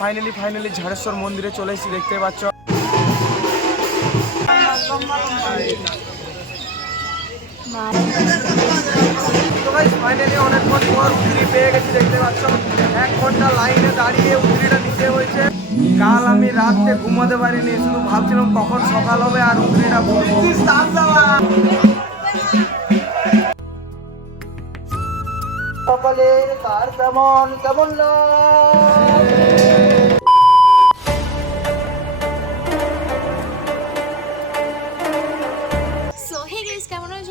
Finally Jhareswar মন্দিরে চলে এসেছি, দেখতে পাচ্ছ। ফাইনালি অনেকক্ষণ পর উদ্রি পেয়ে গেছি, দেখতে পাচ্ছ। 1 ঘন্টা লাইনে দাঁড়িয়ে উদ্রিটা নিতে হয়েছে। কাল আমি রাতে ঘুমাতে পারিনি, শুধু ভাবছিলাম কখন সকাল হবে আর উদ্রিটা পড়বো। সকালের কার কেমন কেমন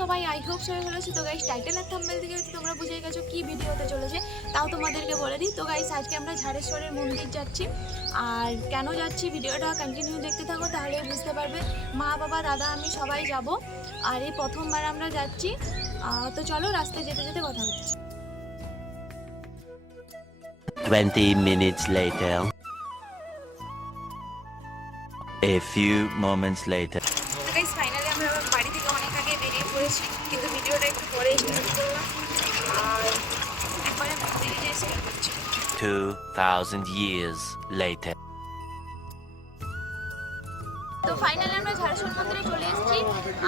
সবাই, আই হোপ সবাই ভালো আছে। তো গাইস, টাইটেল আর থাম্বনেল থেকে তোমরা বুঝে গেছো কি ভিডিও হতে চলেছে, তাও তোমাদেরকে বলে দিই। তো গাইস, আজকে আমরা ঝাড়েশ্বরের মন্দির যাচ্ছি। আর কেন যাচ্ছি ভিডিওটা কন্টিনিউ দেখতে থাকো, তাহলে বুঝতে পারবে। মা বাবা দাদা আমি সবাই যাব, আর এই প্রথমবার আমরা যাচ্ছি। তো চলো, রাস্তায় যেতে যেতে কথা হচ্ছে। 20 minutes later. A few moments later. তো গাইস, ফাইনালি আমরা বাড়ি থেকে অনেক আগে বেরিয়ে পড়েছি, কিন্তু ভিডিওটা একটু পরে স্টার্ট করলাম। আর একবারে মন্দিরে যেয়ে স্টার্ট করছি। 2000 years later. তো ফাইনালি আমরা ঝাড়েশ্বর মন্দিরে চলে এসেছি,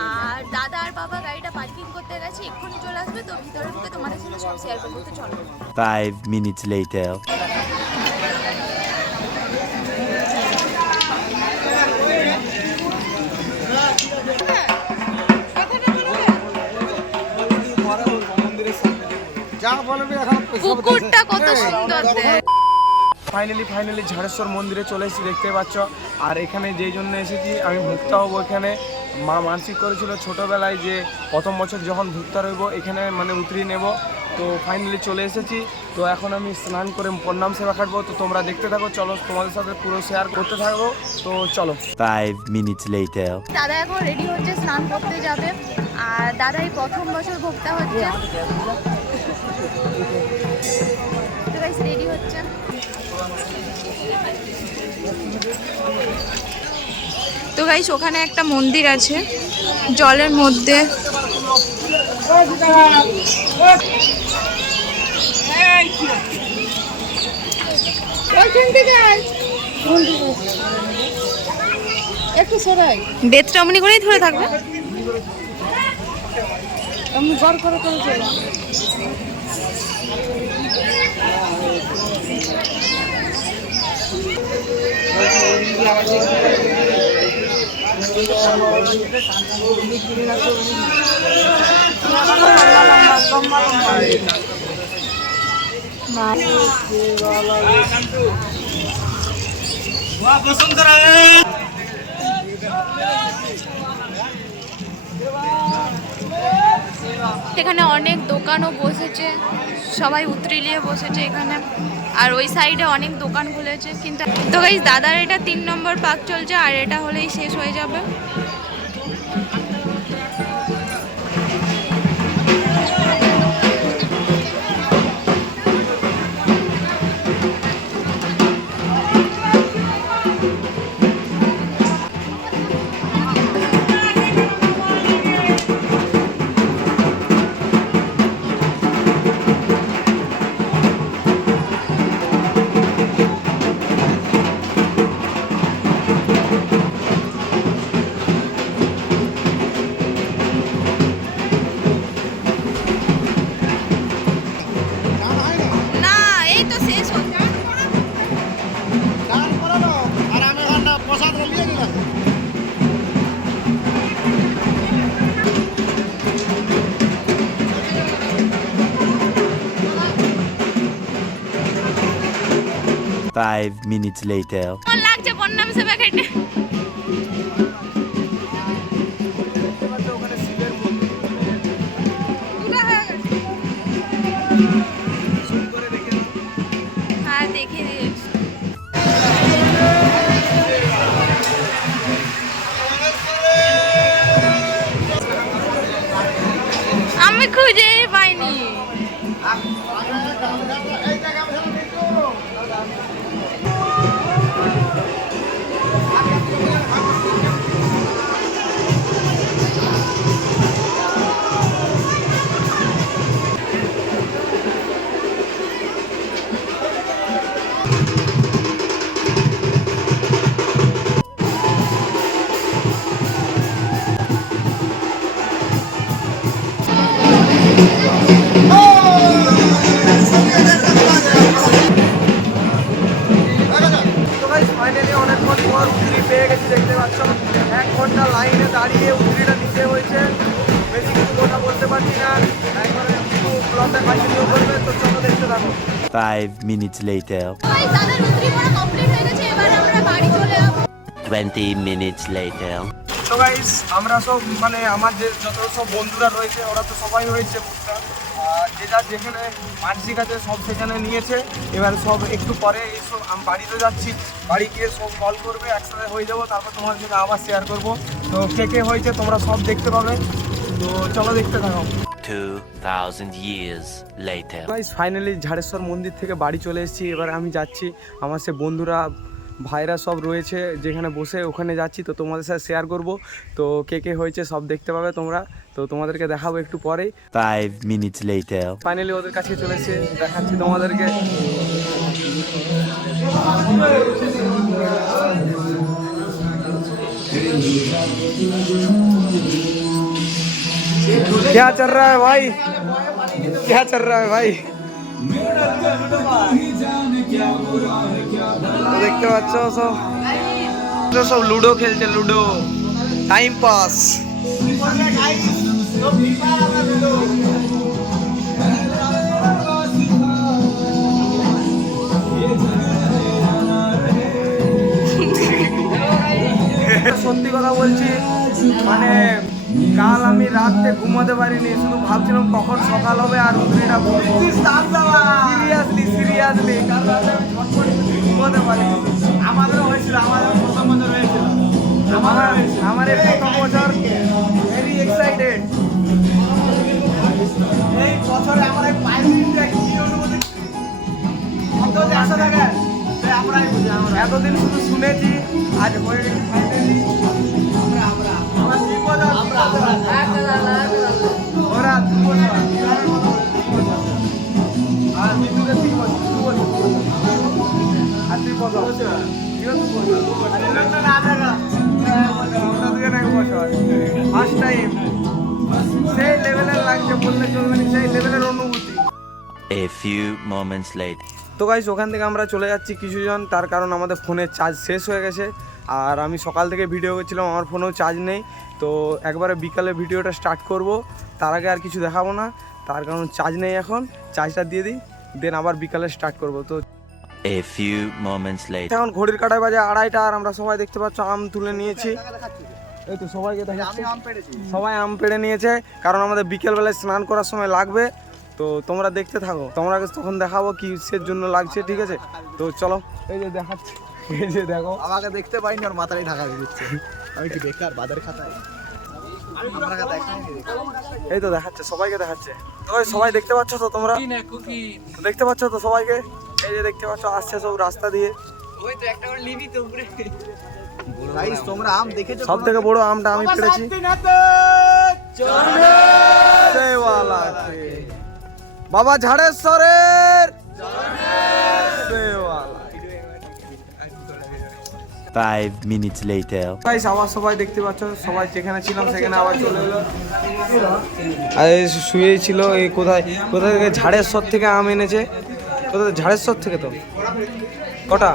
আর দাদা আর বাবা গাড়িটা পার্কিং করতে গেছে, এক্ষুনি চলে আসবে। তো ভিতরে ঢুকে তোমাদের সাথে সব শেয়ার করবো, তো চলো। 5 minutes later. পুকুরটা কত সুন্দর। ফাইনালি ঝাড়েশ্বর মন্দিরে চলে এসেছি, দেখতে পাচ্ছ। আর এখানে যেই জন্য এসেছি, আমি ভুক্তা হবো। এখানে মা মানসিক করেছিল ছোটোবেলায় যে প্রথম বছর যখন ভুক্তা রইব এখানে মানে উতরিয়ে নেব। তো ফাইনালি চলে এসেছি। তো এখন আমি স্নান করে প্রণাম সেবা কাটবো। তো তোমরা দেখতে থাকো, চলো তোমাদের সাথে পুরো শেয়ার করতে থাকবো। তো চলো। 5 minutes later. দাদা এখন রেডি হচ্ছে, স্নান করতে যাবে। আর দাদা এই প্রথম বছর ভুক্তা হচ্ছে, রেডি হচ্ছে। তো গাইস, ওখানে একটা মন্দির আছে জলের মধ্যে। একটু সরাই বেতটা অমনি করেই ধরে থাকবে। আমি গড় করে চলে এখানে অনেক দোকানও বসেছে, সবাই উতরিলিয়ে বসেছে এখানে। আর ওই সাইডে অনেক দোকান খুলেছে। কিন্তু তো গাইস, দাদার এটা 3 নম্বর পাক চলছে, আর এটা হলেই শেষ হয়ে যাবে। না, এই তো শেষ হচ্ছে। Five minutes later. কেমন লাগছে প্রণাম সেবা কেটে? ওখানে শিবের মন্দির হ্যাঁ, দেখে দিয়েছি। আমি খুঁজেই পাইনি। পর উদ্রি পেয়ে গেছি দেখতে পাচ্ছ। 1 ঘন্টা লাইনে দাঁড়িয়ে উদ্রিটা নিতে হয়েছে। বেশি কিছু কথা বলতে পারছি না, একবারে একটু ব্লগটা কন্টিনিউ করবে, তো চলো দেখতে থাকো। 5 minutes later. গাইস দাদার উদ্রি পড়া কমপ্লিট হয়ে গেছে, এবার আমরা বাড়ি চলে যাব। 20 minutes later. তো গাইস আমরা সব মানে আমার যে যত সব বন্ধুরা রয়েছে ওরা তো সবাই হয়েছে ভুট্টা, যে যার যেখানে মানসিক আছে সব সেখানে নিয়েছে। এবার সব একটু পরে এই সব আমি বাড়িতে যাচ্ছি, বাড়ি গিয়ে সব কল করবে, একসাথে হয়ে যাবো, তারপর তোমার সাথে আবার শেয়ার করবো। তো কে কে হয়েছে তোমরা সব দেখতে পাবে, তো চলো দেখতে থাকো। 2000 years later. Guys finally Jhareswar মন্দির থেকে বাড়ি চলে এসেছি। এবার আমি যাচ্ছি, আমার সে বন্ধুরা ভাইরা সব রয়েছে যেখানে বসে, ওখানে যাচ্ছি, তো তোমাদের সাথে শেয়ার করব। তো কে কে হয়েছে সব দেখতে পাবে তোমরা, তো তোমাদেরকে দেখাবো একটু পরেই। 5 minutes later. ফাইনালি ওদের কাছে চলে এসে দেখাচ্ছি তোমাদেরকে। क्या चल रहा है भाई, क्या चल रहा है भाई? তো দেখতে পাচ্ছ সব লুডো খেলছে, লুডো টাইম পাস। সত্যি কথা বলছি, মানে কাল আমি রাতে ঘুমাতে পারিনি, শুধু ভাবছিলাম কখন সকাল হবে আর উদ্রিটা সিরিয়াসলি কাল রাতে আমি ঝটপট ঘুমাতে পারিনি। আমাদেরও হয়েছিল, আমাদের প্রথম বছর হয়েছিল, আমার এই প্রথম বছর ভেরি এক্সাইটেড। এই বছরে আমার এই পাইলিংটা কি অনুভূতি, এতদিন শুধু শুনেছি, আজ হয়ে গেছে ফাইনালি। আমার 3 বছর, ওরা 2 বছর আর বিদ্যুতের 3 বছর, 2 বছর আর 3 বছর ফার্স্ট টাইম। সেই লেভেলের লাগছে বললে চলবে না, সেই লেভেলের অনুভূতি। A few moments later. তো গাইস ওখান থেকে আমরা চলে যাচ্ছি কিছুজন, তার কারণ আমাদের ফোনের চার্জ শেষ হয়ে গেছে। আর আমি সকাল থেকে ভিডিও করছিলাম, আমার ফোনেও চার্জ নেই, তো একবারে বিকালে ভিডিওটা স্টার্ট করব। তার আগে আর কিছু দেখাবো না, তার কারণ চার্জ নেই এখন, চার্জটা দিয়ে দিই, দেন আবার বিকালে স্টার্ট করব। তো A few moments later. এখন ঘড়ির কাঁটায় বাজে 2:30, আর আমরা সবাই দেখতে পাচ্ছ আম তুলে নিয়েছি। এই তো সবাইকে দেখাচ্ছি, সবাই আম পেড়ে নিয়েছে, কারণ আমাদের বিকেলবেলায় স্নান করার সময় লাগবে। তো তোমরা দেখতে থাকো, তোমরা তখন দেখাবো কিসের জন্য লাগছে, ঠিক আছে? তো চলো, এই যে দেখাচ্ছি, এই যে দেখো, আমাকে দেখতে পাইনি, ওর মাথায় ঢাকা দিচ্ছে। আমি কি বেকার বাদের খাতায় আপনাকে দেখাইনি। এই তো দেখাচ্ছে, সবাইকে দেখাচ্ছে। তো ভাই সবাই দেখতে পাচ্ছ তো তোমরা, দেখতে পাচ্ছ তো সবাইকে? এই যে দেখতে পাচ্ছ আসছে সব রাস্তা দিয়ে। গাইস তোমরা আম দেখেছো? সব থেকে বড় আমটা আমি পেরেছি। বাবা ঝাড়েশ্বরের সেওয়ালা। 5 minutes later. গাইস আবার সবাই দেখতে পাচ্ছ, সবাই যেখানে ছিলাম সেখানে আবার চলে এলো। আর শুয়েই ছিল। এই কোথায় কোথায় থেকে ঝাড়েশ্বর থেকে আম এনেছে, কোথায় ঝাড়েশ্বর থেকে। তো কটা?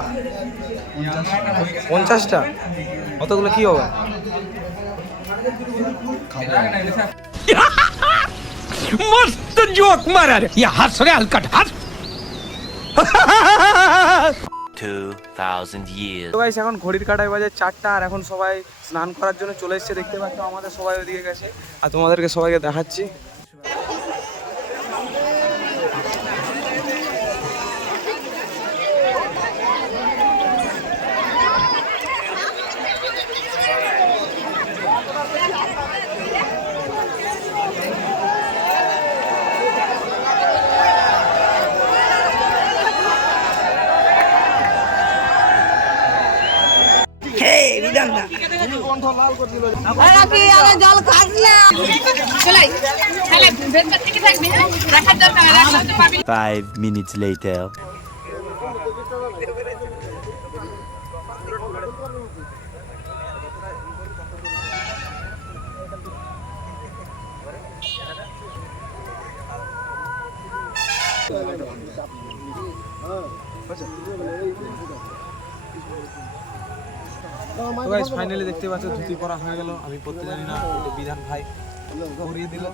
50টা? অতগুলো কি হবে? मस्त जोक मारा रे या हंस रे हलकट हंस 2000 years. তো গাইস এখন ঘড়ির কাঁটায় বাজে 4টা, আর এখন সবাই স্নান করার জন্য চলে এসেছে। দেখতে পাচ্ছ আমাদের সবাই ওদিকে গেছে, আর তোমাদেরকে সবাইকে দেখাচ্ছি। জল কাটলাম 5 minutes later. তো গাইস ফাইনালি দেখতে পাচ্ছ ধুতি পরা হয়ে গেল। আমি পড়তে জানি না, এটা বিধান ভাই করিয়ে দিল।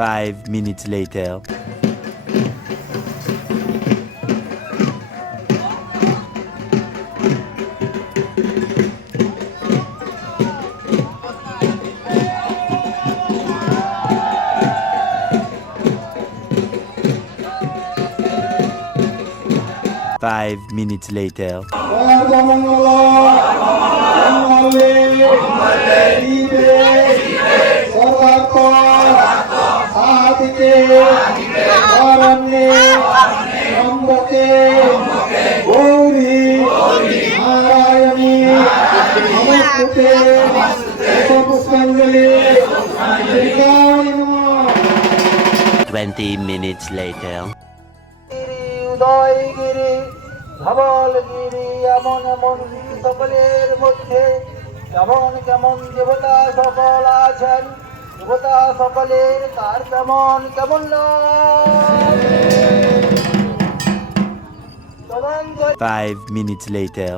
Five minutes later. Five minutes later. Twenty minutes later. Udayagiri Dhauligiri এমন এমন গিরি সকলের মধ্যে কেমন কেমন দেবতা সকল আছেন, দেবতা সকলের কার কেমন কেমন নয়। 5 minutes later.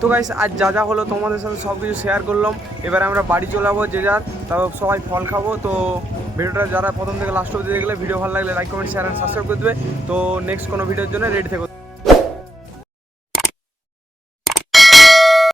তো গাইস আজ যা যা হলো তোমাদের সাথে সব কিছু শেয়ার করলাম। এবারে আমরা বাড়ি চলে যাবো যে যার, তারপর সবাই ফল খাবো। তো ভিডিওটা যারা প্রথম থেকে লাস্ট অবধি দেখলে, ভিডিও ভালো লাগলে like comment share and subscribe করে দেবে। তো নেক্সট কোনো ভিডিওর জন্য রেডি থেকো।